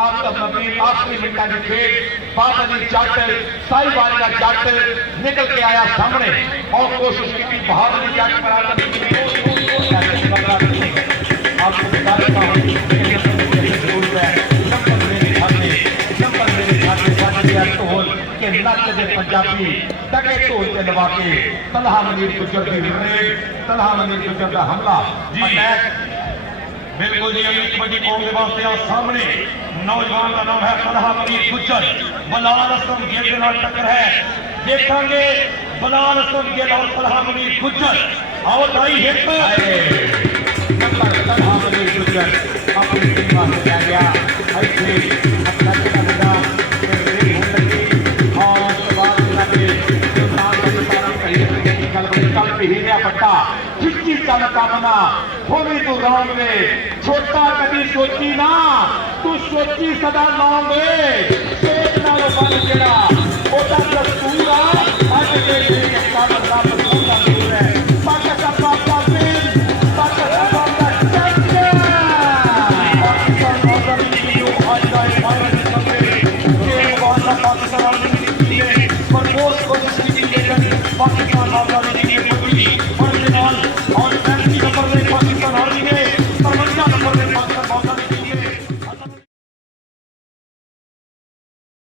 आखिरी मिनटा की खेल बाबा जी जट साहिवाल का जट निकल के आया सामने और कोशिश की बहादुरी जट पर आपको बताता हूँ जरूरत है नंबर मेरे खाते ढोल के नच दे पंजाबी टके ढोल से लवा के तलहा मनीर गुजर की तलहा मनीर गुजर का हमला अटैक बिल्कुल जी अगली कबड्डी कौम के वास्ते आ सामने नौजवान का नाम है तलहा मनीर गुजर बलाल असलम गिल के नाल टक्कर है देखेंगे बलाल असलम गिल और तलहा मनीर गुजर आओ ताई हिट नंबर तलहा मनीर गुजर अपनी टीम वास्ते ले गया ऐसे अपना छोटा मुंडा और उसके बाद कल पीने पट्टा खिच्ची चल कामना होगी तू रौंग दे छोटा कभी सोची ना तू सोची सदा लौंग दे सोच नालो बन जेड़ा ओदा दस्तूर आ अज दे के काम रब सोना दूर है पक सपा पासिन पक सपा का चैंपियन पाकिस्तान मौसम वीडियो आज का फाइनल सबसे के बहुत पाकिस्तान ने पर बहुत कोशिश की लेकिन पाकिस्तान मौसम